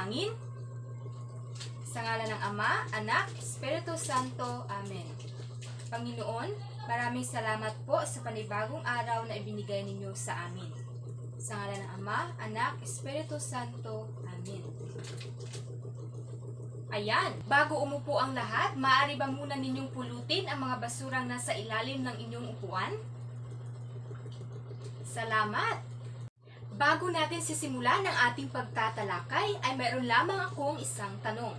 manalangin. Sa ngalan ng Ama, Anak, Espiritu Santo. Amen. Panginoon, maraming salamat po sa panibagong araw na ibinigay ninyo sa amin. Sa ngalan ng Ama, Anak, Espiritu Santo. Amen. Ayan, bago umupo ang lahat, maaari ba muna ninyong pulutin ang mga basurang nasa ilalim ng inyong upuan? Salamat! Bago natin sisimulan ang ating pagtatalakay, ay mayroon lamang akong isang tanong.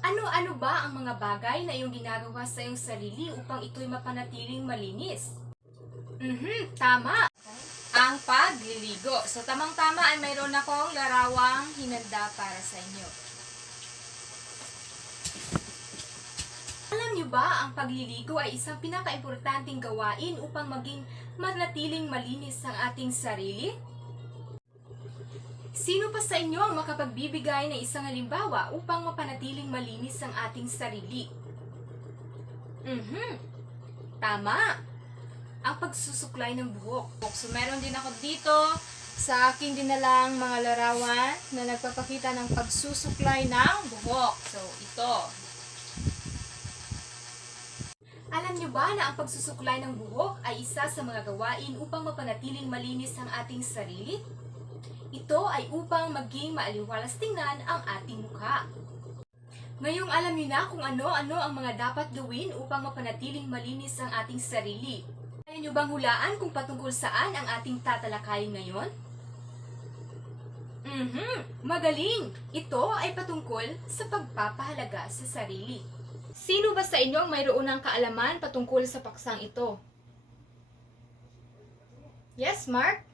Ano-ano ba ang mga bagay na iyong ginagawa sa iyong sarili upang ito'y mapanatiling malinis? Tama! Ang pagliligo. So, tamang-tama ay mayroon akong larawang hinanda para sa inyo. Alam niyo ba, ang pagliligo ay isang pinaka-importanting gawain upang maging manatiling malinis ang ating sarili? Sino pa sa inyo ang makapagbibigay ng isang halimbawa upang mapanatiling malinis ang ating sarili? Tama! Ang pagsusuklay ng buhok. So, meron din ako dito sa aking dinalang mga larawan na nagpapakita ng pagsusuklay ng buhok. So, ito. Alam niyo ba na ang pagsusuklay ng buhok ay isa sa mga gawain upang mapanatiling malinis ang ating sarili? Ito ay upang maging maaliwalas tingnan ang ating mukha. Ngayong alam niyo na kung ano-ano ang mga dapat gawin upang mapanatiling malinis ang ating sarili. Kaya niyo bang hulaan kung patungkol saan ang ating tatalakayin ngayon? Magaling! Ito ay patungkol sa pagpapahalaga sa sarili. Sino ba sa inyo ang mayroon ng kaalaman patungkol sa paksang ito? Yes, Mark?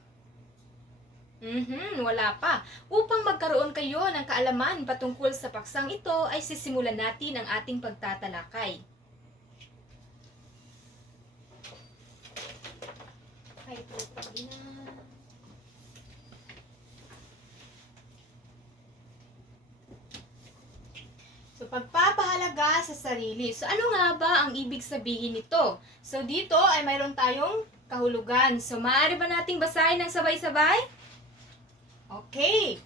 Wala pa. Upang magkaroon kayo ng kaalaman patungkol sa paksang ito, ay sisimulan natin ang ating pagtatalakay. So, pagpapahalaga sa sarili. So, ano nga ba ang ibig sabihin nito? So, dito ay mayroon tayong kahulugan. So, maaari ba nating basahin ng sabay-sabay? Okay.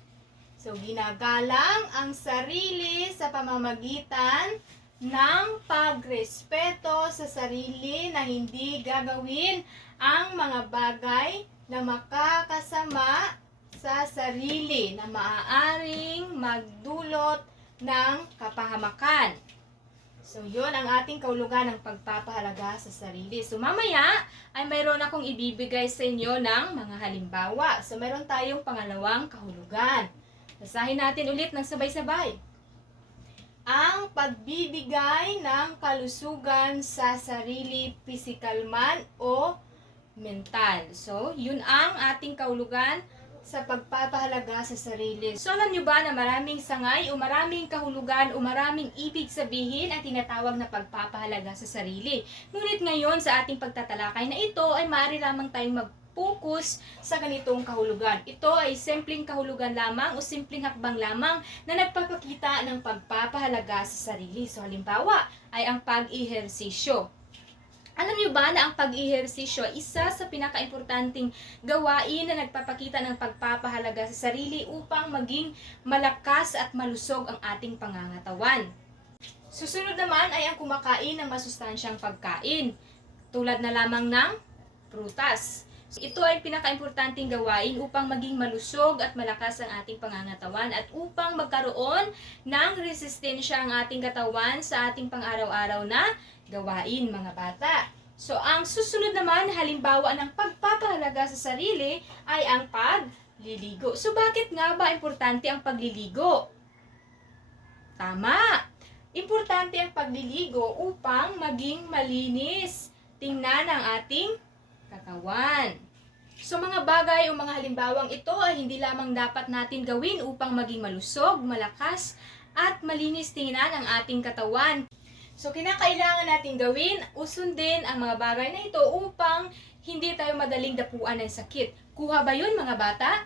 So, ginagalang ang sarili sa pamamagitan ng pagrespeto sa sarili na hindi gagawin ang mga bagay na makakasama sa sarili na maaaring magdulot ng kapahamakan. So, yun ang ating kahulugan ng pagpapahalaga sa sarili. So, mamaya ay mayroon akong ibibigay sa inyo ng mga halimbawa. So, mayroon tayong pangalawang kahulugan. Basahin natin ulit ng sabay-sabay. Ang pagbibigay ng kalusugan sa sarili, physical man o mental. So, yun ang ating kahulugan sa pagpapahalaga sa sarili. So, alam nyo ba na maraming sangay o maraming kahulugan o maraming ibig sabihin ang tinatawag na pagpapahalaga sa sarili. Ngunit ngayon sa ating pagtatalakay na ito ay maaari lamang tayong mag-focus sa ganitong kahulugan. Ito ay simpleng kahulugan lamang o simpleng hakbang lamang na nagpapakita ng pagpapahalaga sa sarili. So, halimbawa ay ang pag-ehersisyo. Alam niyo ba na ang pag-ehersisyo ay isa sa pinaka-importanting gawain na nagpapakita ng pagpapahalaga sa sarili upang maging malakas at malusog ang ating pangangatawan. Susunod naman ay ang kumakain ng masustansyang pagkain, tulad na lamang ng prutas. Ito ay pinaka-importanting gawain upang maging malusog at malakas ang ating pangangatawan at upang magkaroon ng resistensya ang ating katawan sa ating pang-araw-araw na gawain, mga bata. So, ang susunod naman, halimbawa ng pagpapahalaga sa sarili ay ang pagliligo. So, bakit nga ba importante ang pagliligo? Tama! Importante ang pagliligo upang maging malinis tingnan ang ating katawan. So, mga bagay o mga halimbawang ito ay hindi lamang dapat natin gawin upang maging malusog, malakas, at malinis tingnan ang ating katawan. So, kinakailangan natin gawin, usundin ang mga bagay na ito upang hindi tayo madaling dapuan ng sakit. Kuha ba yun, mga bata?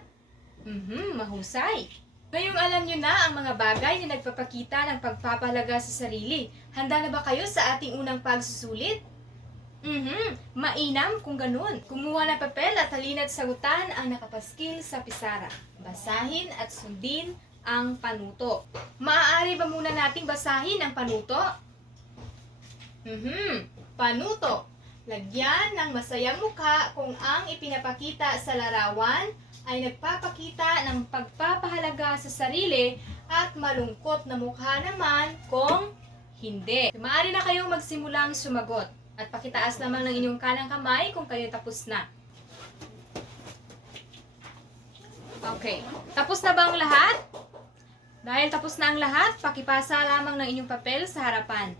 Mahusay. Ngayong alam nyo na ang mga bagay na nagpapakita ng pagpapahalaga sa sarili. Handa na ba kayo sa ating unang pagsusulit? Mainam kung ganun. Kumuha ng papel at halina't sagutan ang nakapaskil sa pisara. Basahin at sundin ang panuto. Maaari ba muna nating basahin ang panuto? Panuto. Lagyan ng masayang mukha kung ang ipinapakita sa larawan ay nagpapakita ng pagpapahalaga sa sarili at malungkot na mukha naman kung hindi. Maaari na kayong magsimulang sumagot at pakitaas naman ng inyong kanang kamay kung kayo tapos na. Okay. Tapos na ba ang lahat? Dahil tapos na ang lahat, pakipasa lamang ng inyong papel sa harapan.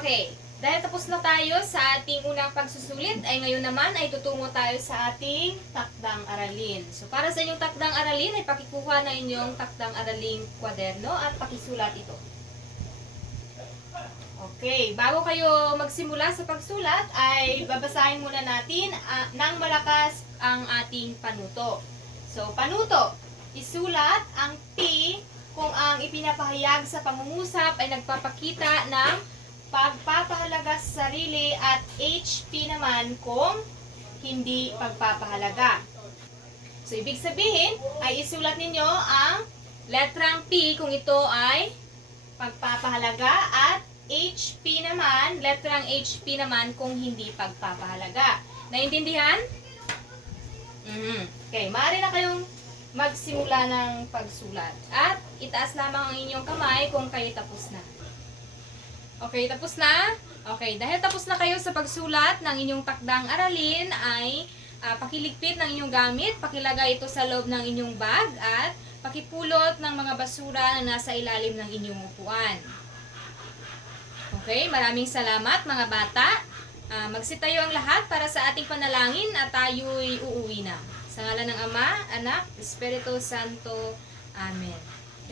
Okay. Dahil tapos na tayo sa ating unang pagsusulit, ay ngayon naman ay tutungo tayo sa ating takdang aralin. So para sa inyong takdang aralin, ay pakikuha ng inyong takdang araling kwaderno at pakisulat ito. Okay, bago kayo magsimula sa pagsulat, ay babasahin muna natin ng malakas ang ating panuto. So panuto, isulat ang P kung ang ipinapahayag sa pangungusap ay nagpapakita ng pagpapahalaga sa sarili at HP naman kung hindi pagpapahalaga. So, ibig sabihin ay isulat ninyo ang letrang P kung ito ay pagpapahalaga at HP naman, letrang HP naman kung hindi pagpapahalaga. Naintindihan? Okay, maaari na kayong magsimula ng pagsulat. At itaas lamang ang inyong kamay kung kayo tapos na. Okay, tapos na? Okay, dahil tapos na kayo sa pagsulat ng inyong takdang aralin, ay pakiligpit ng inyong gamit, pakilagay ito sa loob ng inyong bag, at pakipulot ng mga basura na nasa ilalim ng inyong upuan. Okay, maraming salamat mga bata. Magsitayo ang lahat para sa ating panalangin at tayo'y uuwi na. Sa ngalan ng Ama, Anak, Espiritu Santo. Amen.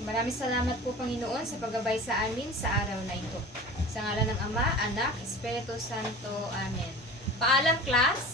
Maraming salamat po Panginoon sa paggabay sa amin sa araw na ito. Sa ngalan ng Ama, Anak, Espiritu Santo. Amen. Paalam class.